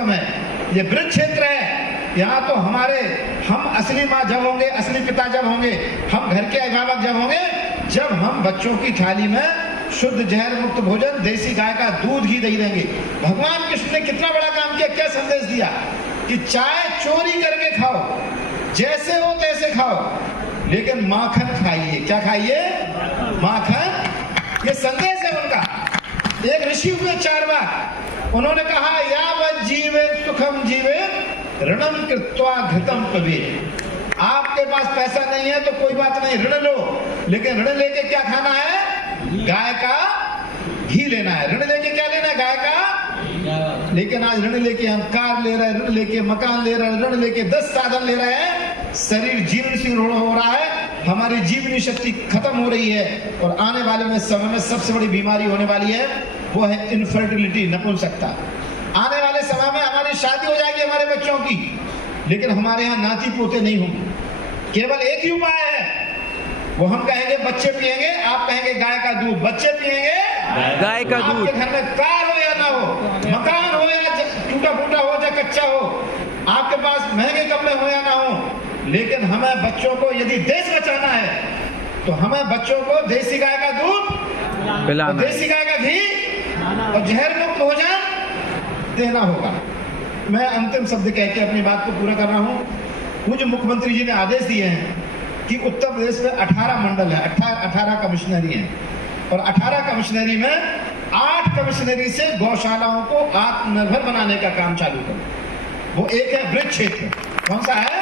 कम है। ये वृद्ध क्षेत्र है, यहाँ तो हम असली माँ जब होंगे, असली पिता जब होंगे, हम घर के अभिभावक जब होंगे, जब हम बच्चों की थाली में शुद्ध जहर मुक्त भोजन, देसी गाय का दूध घी दही देंगे। भगवान कृष्ण ने कितना बड़ा काम किया, क्या संदेश दिया कि चाय चोरी करके खाओ, जैसे हो तैसे खाओ, लेकिन माखन खाइए। क्या खाइए? माखन। ये संदेश है उनका। एक ऋषि हुए चारवाक, उन्होंने कहा यावत् जीवेत् सुखम जीवेत् ऋणम कृत्वा घृतम पिबेत्। आपके पास पैसा नहीं है तो कोई बात नहीं, ऋण लो, लेकिन ऋण लेके क्या खाना है? गाय का घी लेना है। ऋण लेके क्या लेना है? गाय का। लेकिन आज ऋण लेके हम कार ले रहे हैं, ऋण लेके मकान ले रहे हैं, ऋण लेके 10 साधन ले रहे हैं। शरीर जीर्ण शीर्ण हो रहा है, हमारी जीवनी शक्ति खत्म हो रही है, और आने वाले में समय में सबसे बड़ी बीमारी होने वाली है, वो है इनफर्टिलिटी, नपुंसकता। आने वाले समय में हमारी शादी हो जाएगी हमारे बच्चों की, लेकिन हमारे यहाँ नाती पोते नहीं होंगे। केवल एक ही उपाय है, वो हम कहेंगे बच्चे पिएंगे, आप कहेंगे गाय का दूध। बच्चे पिएंगे गाय का दूध। आपके घर में कार हो या ना हो, मकान हो या टूटा फूटा हो या कच्चा हो, आपके पास महंगे कपड़े हो या ना हो, लेकिन हमें बच्चों को यदि देश बचाना है तो हमें बच्चों को देसी गाय का दूध पिलाना, देसी गाय का घी और जहर मुक्त भोजन देना होगा। मैं अंतिम शब्द कह के अपनी बात को पूरा कर रहा हूँ। मुझे मुख्यमंत्री जी ने आदेश दिए हैं कि उत्तर प्रदेश में 18 मंडल है, 18 कमिश्नरी हैं, और 18 कमिश्नरी में 8 कमिश्नरी से गौशालाओं को आत्मनिर्भर बनाने का काम चालू करो। वो एक है वृद्ध क्षेत्र। कौन सा है?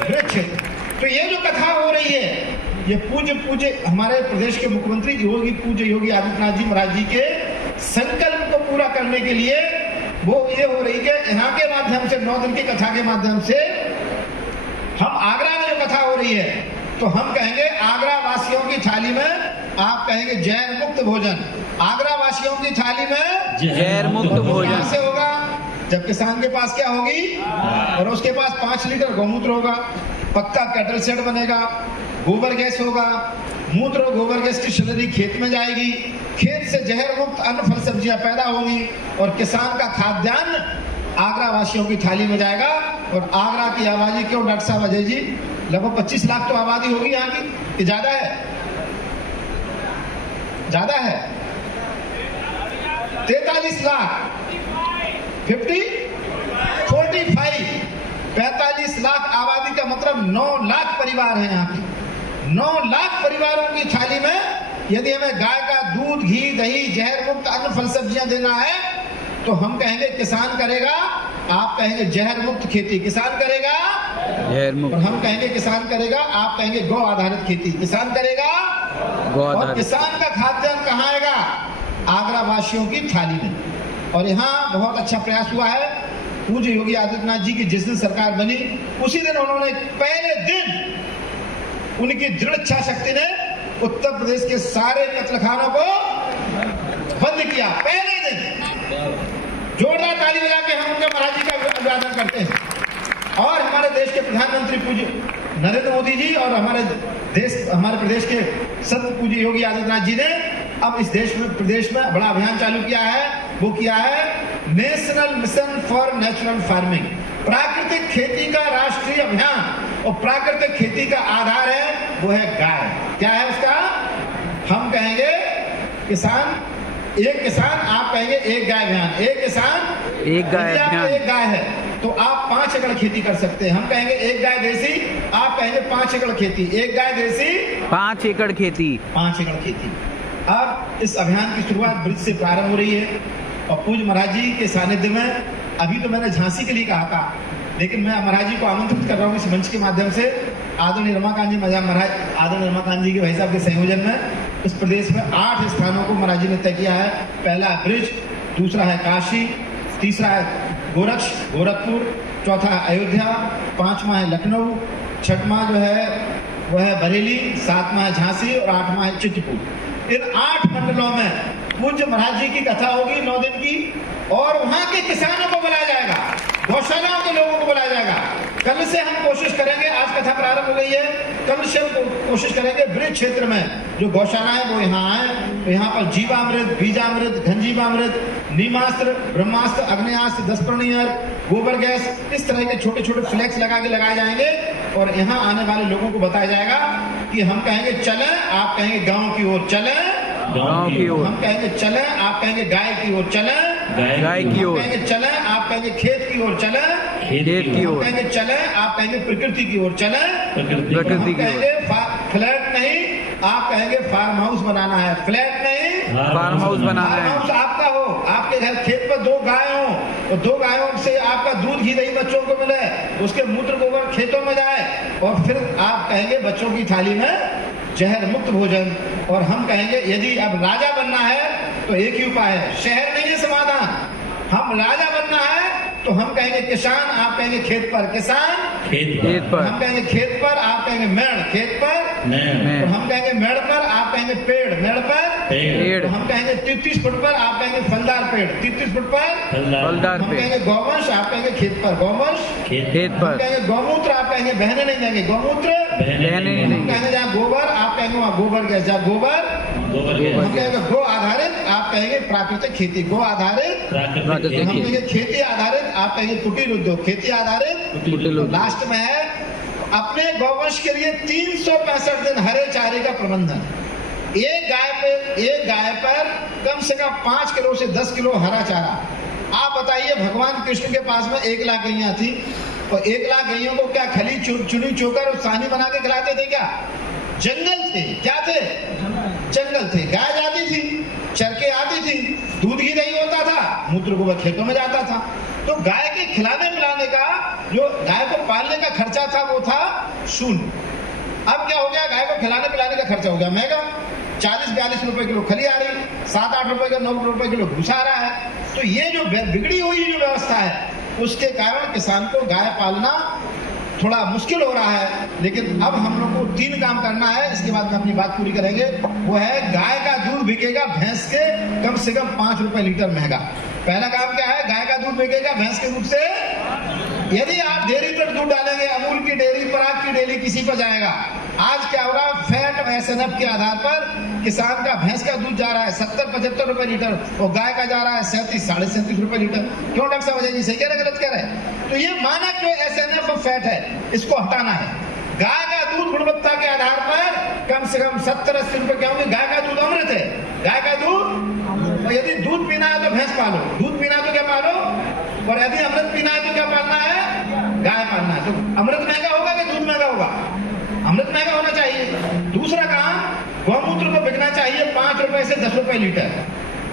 वृद्ध क्षेत्र। तो ये जो कथा हो रही है, ये पूज्य हमारे प्रदेश के मुख्यमंत्री पूज्य योगी आदित्यनाथ जी महाराज जी के संकल्प को पूरा करने के लिए वो ये हो रही है। यहाँ के माध्यम से 9 दिन की कथा के माध्यम से हम आगरा में जो कथा हो रही है, तो हम कहेंगे आगरा वासियों की थाली में, आप कहेंगे जहर मुक्त भोजन। आगरा वासियों की थाली में जहर मुक्त भोजन से होगा जब किसान के पास क्या होगी, और उसके पास 5 लीटर गौमूत्र होगा, पक्का कैटल शेड बनेगा, गोबर गैस होगा, मूत्र और गोबर गैस की स्लरी खेत में जाएगी, खेत से जहर मुक्त अन्न फल सब्जियां पैदा होंगी, और किसान का खाद्यान्न आगरा वासियों की थाली में जाएगा। और आगरा की आबादी क्यों डॉक्टर साहब अजय जी, लगभग 25 लाख तो आबादी होगी यहाँ की, कि ज्यादा है? ज्यादा है, 43 लाख 45 लाख आबादी का मतलब 9 लाख परिवार है यहाँ की। 9 लाख परिवारों की थाली में यदि हमें गाय का दूध घी दही जहर मुक्त अन्न फल सब्जियां देना है, तो हम कहेंगे किसान करेगा, आप कहेंगे जहर मुक्त खेती। किसान करेगा जहर मुक्त, और हम कहेंगे किसान करेगा, आप कहेंगे गौ आधारित खेती। किसान करेगा गौ और आधारित। किसान का खाद्यान्न कहाँ आएगा? आगरा वासियों की थाली में। और यहाँ बहुत अच्छा प्रयास हुआ है। पूज्य योगी आदित्यनाथ जी की जिस दिन सरकार बनी, उसी दिन उन्होंने पहले दिन उनकी दृढ़ इच्छा शक्ति ने उत्तर प्रदेश के सारे कत्लखानों को बंद किया। पहले दिन जोरदार ताली बजा के हम उनके महाराज जी का अभिवादन करते हैं। और हमारे देश के प्रधानमंत्री पूज्य नरेंद्र मोदी जी और हमारे प्रदेश के संत पूज्य योगी आदित्यनाथ जी ने अब इस प्रदेश में बड़ा अभियान चालू किया है। वो किया है national mission for natural farming, प्राकृतिक खेती का राष्ट्रीय अभियान। और प्राकृतिक खेती का आधार है वो है गाय। क्या है उसका? हम कहेंगे किसान, एक किसान, आप कहेंगे एक गाय अभियान। एक किसान एक गाय अभियान। एक गाय है तो आप 5 एकड़ खेती कर सकते हैं। हम कहेंगे एक गाय देसी, आप कहेंगे 5 एकड़ खेती। एक गाय देसी 5 एकड़ खेती। 5 एकड़ खेती। अब इस अभियान की शुरुआत ब्रिज से प्रारंभ हो रही है, और पूज्य महाराज जी के सानिध्य में, अभी तो मैंने झांसी के लिए कहा था, लेकिन मैं महाराज जी को आमंत्रित कर रहा हूँ इस मंच के माध्यम से। आदरणीय रमाकांत जी महाराज, आदरणीय रमाकांत जी के भाई साहब के संयोजन में इस प्रदेश में 8 स्थानों को महाराज जी ने तय किया है। पहला ब्रिज, दूसरा है काशी, तीसरा है गोरखपुर, चौथा है अयोध्या, 5वां है लखनऊ, 6वां जो है वह है बरेली, 7वां है झांसी और 8वां है चित्रकूट। इन 8 मंडलों में पूज्य महाराज जी की कथा होगी 9 दिन की, और वहां के किसानों को बुलाया जाएगा, गौशालाओं के लोगों को बुलाया जाएगा। कल से हम कोशिश करेंगे, आज कथा प्रारंभ हो गई है, कल से हम कोशिश करेंगे ब्रिज क्षेत्र में जो गौशालाएं वो यहाँ आए, तो यहाँ पर जीवामृत, बीजामृत, घनजीवामृत, नीमास्त्र, ब्रह्मास्त्र, अग्नेयास्त्र, 10 प्रनियर, गोबर गैस, इस तरह के छोटे छोटे फ्लैक्स लगाए जाएंगे और यहाँ आने वाले लोगों को बताया जाएगा कि हम कहेंगे चलें, आप कहेंगे गांव की ओर चलें, गांव की ओर, हम कहेंगे चलें, आप कहेंगे गाय की ओर चलें, गाय की हम ओर, कहेंगे चलें, आप कहेंगे खेत की ओर चलें, खेत की हम ओर, कहेंगे चलें, आप कहेंगे प्रकृति की ओर चलें, प्रकृति हम की ओर, कहेंगे फ्लैट नहीं, आप कहेंगे फार्म हाउस बनाना है, फ्लैट नहीं, फार्म हाउस बनाना फार्म है, हाउस आपका हो, आपके घर खेत पर 2 गाय हो और 2 गायों से आपका दूध घी दही बच्चों को मिले, उसके मूत्र गोबर खेतों में जाए और फिर आप कहेंगे बच्चों की थाली में जहर मुक्त भोजन। और हम कहेंगे यदि अब राजा बनना है तो एक ही उपाय है, शहर नहीं है समाधान, हम राजा बनना है तो हम कहेंगे किसान, आप कहेंगे खेत पर किसान, खेत पर, हम कहेंगे खेत पर, आप कहेंगे मेड़ खेत पर, मेड़, और हम कहेंगे मेड़ पर, आप कहेंगे पेड़ मेड़ पर, पेड़, तो हम कहेंगे 33 फुट पर, आप कहेंगे फलदार पेड़ 33 फुट पर, फलदार हम पेड़, कहेंगे गौवंश, आप कहेंगे खेत पर गौवंश, खेत हम पर, कहेंगे गौमूत्र, आप कहेंगे बहने नहीं देंगे गौमूत्र, बहने नहीं हम देंगे, कहेंगे जहाँ गोबर, आप कहेंगे वहाँ गोबर गैस, जहाँ गोबर, हम कहेंगे गो आधारित, आप कहेंगे प्राकृतिक खेती, गो आधारित, प्राकृतिक हम कहेंगे खेती आधारित, आप कहेंगे कुटीर उद्योग खेती आधारित। कुटीर उद्योग। लास्ट में है अपने गौवंश के लिए 365 दिन हरे चारे का प्रबंधन। एक गाय पर कम से कम 5 किलो से 10 किलो हरा चारा। आप बताइए भगवान कृष्ण के पास में 1 लाख गैया थी और 1 लाख गैयों को क्या खली चुनी चोकर और सानी बना के खिलाते थे क्या? जंगल थे, क्या थे? जंगल थे। गाय जाती थी, चर के आती थी, दूध घी दही होता था, मूत्र गोबर खेतों में जाता था। तो गाय के खिलाने पिलाने का जो गाय को पालने का खर्चा था वो था शून्य। अब क्या हो गया? गाय को खिलाने पिलाने का खर्चा हो गया महंगा। 40-42 रुपए किलो खली आ रही, 7-8 रुपए का 9 रुपए किलो भूसा आ रहा है। तो ये जो बिगड़ी हुई जो व्यवस्था है उसके कारण किसान को गाय पालना थोड़ा मुश्किल हो रहा है। लेकिन अब हम लोग को 3 काम करना है, इसके बाद में अपनी बात पूरी करेंगे। वो है गाय का दूध बिकेगा भैंस के कम से कम 5 रुपए लीटर महंगा। पहला काम क्या है? गाय का दूध बिकेगा भैंस के दूध से। यदि आप डेयरी पर दूध डालेंगे, अमूल की डेयरी, पराग की डेयरी, किसी पर जाएगा। आज क्या हो रहा है? फैट और SNF के आधार पर किसान का भैंस का दूध जा रहा है 70-75 रुपए लीटर और गाय का जा रहा है 37-37.5 रुपए लीटर। क्यों डॉक्टर साहब? वजह जी सही कह रहे, गलत कह रहे? तो ये मानक जो SNF और फैट है इसको हटाना है। गाय का दूध गुणवत्ता के आधार पर कम से कम 70-80 रुपए क्या होंगे? गाय का दूध अमृत है। गाय का दूध, और यदि दूध पीना है तो भैंस पालो, दूध पीना है तो क्या पालो, और यदि अमृत पीना है तो क्या पालना है? गाय पालना है। तो अमृत महंगा होगा कि दूध महंगा होगा? अमृत महंगा होना चाहिए। दूसरा काम, गौमूत्र को बिकना चाहिए 5 रुपए से 10 रुपए लीटर।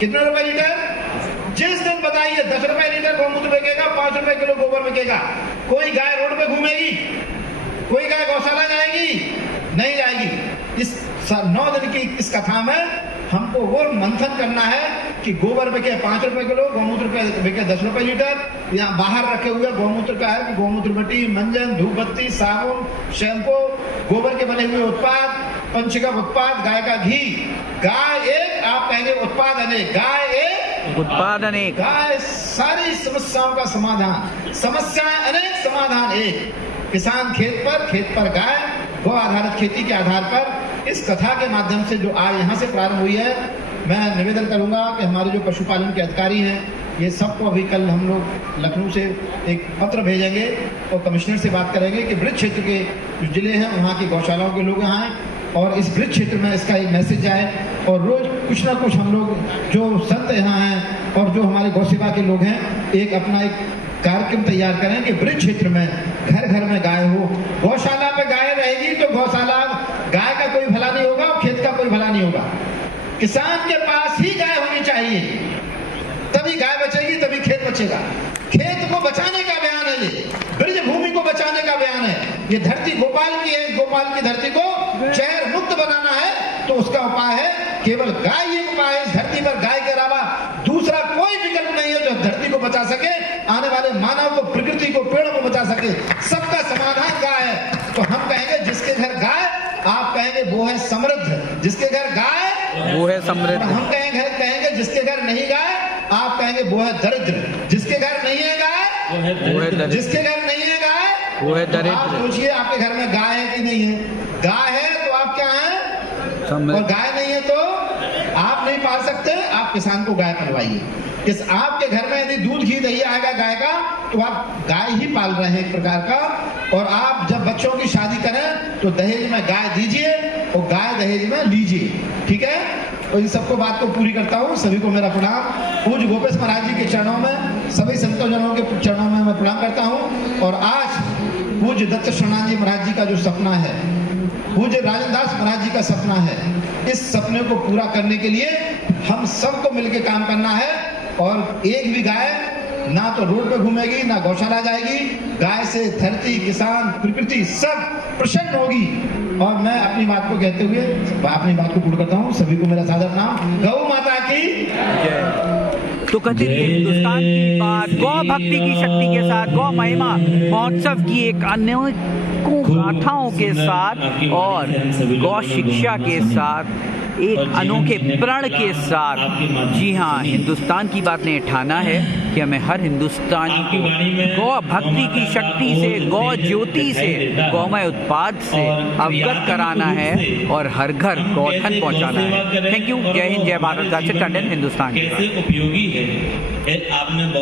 कितने रुपए लीटर? जिस दिन बताइए 10 रुपए लीटर गौमूत्र बिकेगा, 5 रुपए किलो गोबर बिकेगा। कोई गाय रोड पे घूमेगी? कोई गाय गौशाला जाएगी? नहीं जाएगी। इस 9 दिन की इस कथा में हमको वो मंथन करना है कि गोबर बिके 5 रुपए किलो, गौमूत्र बिके 10 रुपए लीटर। यहाँ बाहर रखे हुए गौमूत्र का है कि गौमूत्र मिट्टी, मंजन, धूपबत्ती, साबुन, शैम्पू, गोबर के बने हुए उत्पाद, पंचगव्य उत्पाद, गाय का घी। गाय एक, आप कहेंगे उत्पाद अनेक। गाय एक, उत्पाद अनेक। गाय सारी समस्याओं का समाधान, समस्याएं अनेक, समाधान एक। किसान खेत पर गाय, गौ आधारित खेती के आधार पर इस कथा के माध्यम से जो आज यहाँ से प्रारंभ हुई है, मैं निवेदन करूंगा कि हमारे जो पशुपालन के अधिकारी हैं ये सबको अभी कल हम लोग लखनऊ से एक पत्र भेजेंगे और कमिश्नर से बात करेंगे कि ब्रिज क्षेत्र के जो जिले हैं वहाँ की गौशालाओं के लोग यहाँ आए और इस ब्रिज क्षेत्र में इसका एक मैसेज जाए। और रोज कुछ ना कुछ हम लोग जो संत यहाँ हैं और जो हमारे गौ सेवा के लोग हैं एक अपना एक कार्यक्रम तैयार करें कि ब्रिज क्षेत्र में घर घर में गाय हो। गौशाला पे गाय रहेगी तो गौशाला, गाय का कोई भला नहीं होगा और खेत का कोई भला नहीं होगा। किसान के पास ही गाय होनी चाहिए, तभी गाय बचेगी, तभी खेत बचेगा। खेत को बचाने का बयान है ये, ब्रिज भूमि को बचाने का बयान है। ये धरती गोपाल की है, गोपाल की धरती को जहर मुक्त बनाना है तो उसका उपाय है केवल गाय ही उपाय है। इस धरती पर गाय के अलावा दूसरा कोई विकल्प नहीं है जो धरती को बचा सके, आने वाले मानव को, प्रकृति को, पेड़ों को बचा सके। सबका समाधान गाय है। तो हम कहेंगे जिसके घर गाय, आप कहेंगे वो है समृद्ध। जिसके घर गाय वो है समृद्ध। हम कहेंगे जिसके घर नहीं गाय, आप कहेंगे वो है दरिद्र। जिसके घर नहीं है गाय, वो है दरिद्र। जिसके घर नहीं है गाय, वो है तो दरिद्र। आप सोचिए आपके घर में गाय है कि नहीं है। गाय है तो आप क्या हैं, और गाय नहीं है तो आप नहीं पाल सकते। आप किसान को गाय पलवाइए। इस आपके घर में यदि दूध घी दही आएगा गाय का, तो आप गाय ही पाल रहे हैं एक प्रकार का। और आप जब बच्चों की शादी करें तो दहेज में गाय दीजिए और गाय दहेज में लीजिए, ठीक है। तो इन सबको बात को पूरी करता हूँ। सभी को मेरा प्रणाम। पूज्य गोपेश महाराज जी के चरणों में, सभी संतों जनों के चरणों में मैं प्रणाम करता हूँ। और आज पूज्य दत्त शरणानंद जी महाराज जी का जो सपना है, पूज्य राजेंद्र दास महाराज जी का सपना है, इस सपने को पूरा करने के लिए हम सबको मिलकर काम करना है। और एक भी गाय ना तो रोड पे घूमेगी, ना गौशाला जाएगी। गाय से धरती, किसान, प्रकृति सब प्रसन्न होगी। और मैं अपनी बात को कहते हुए अपनी बात को पूर्ण करता हूँ। सभी को मेरा सादर नाम। गौ माता की। तो कहते हैं हिंदुस्तान की बात गौ भक्ति की शक्ति के साथ, गौ महिमा महोत्सव की एक अनेकों गाथाओं के साथ और गौ शिक्षा के साथ, एक अनोखे प्रण के साथ। जी हाँ, हिंदुस्तान की बात ने ठाना है कि हमें हर हिंदुस्तानी को गौ भक्ति की शक्ति से, गौ ज्योति से, गौमय उत्पाद से अवगत कराना है और हर घर गौधन पहुंचाना है। Thank you. जय हिंद, जय Bharat. That's it. Content Hindustan की बात। कैसे उपयोगी है आपने